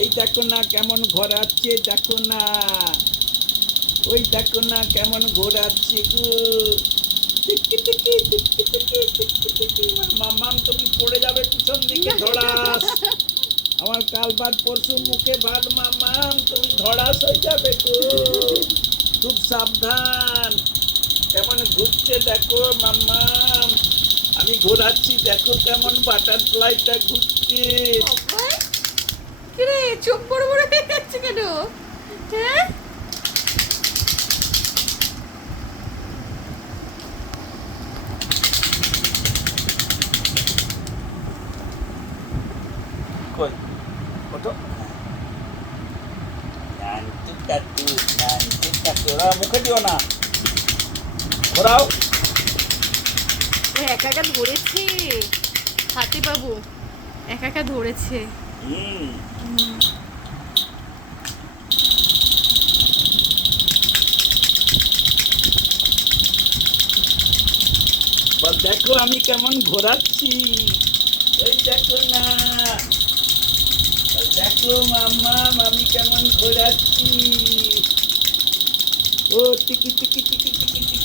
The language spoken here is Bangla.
এই দেখো না কেমন ঘোরাচ্ছে, দেখো না, ওই দেখো না কেমন ঘোরাচ্ছে গো। টিকি টিকি টিকি টিকি টিকি টিকি। মাম্মাম তুমি পড়ে যাবে পিছন দিকে, ধড়াস। আমার কাল বাদ পরশু মুখে ভাত, মাম্মাম তুমি ধড়াস হয়ে যাবে গো। খুব সাবধান। কেমন ঘুরছে দেখো মাম্মাম, আমি ঘোরাচ্ছি দেখো কেমন বাটারফ্লাইটা ঘুরছে। অভয়, কিরে চোখ বড় বড় হয়ে যাচ্ছে কেন? হ্যাঁ, কই ওটো, নানটু টাটু, নানটু টাটু। ওরা মুখে দিও না, ঘোরাও। ও একা একা ধরেছে হাতি বাবু, একা একা ধরেছে। হুম। হুম। বল দেখো আমি কেমন ঘোরাচ্ছি, ওই দেখো না, বল দেখো মাম্মাম আমি কেমন ঘোরাচ্ছি। ও টিকি টিকি টিকি টিকি টিকি।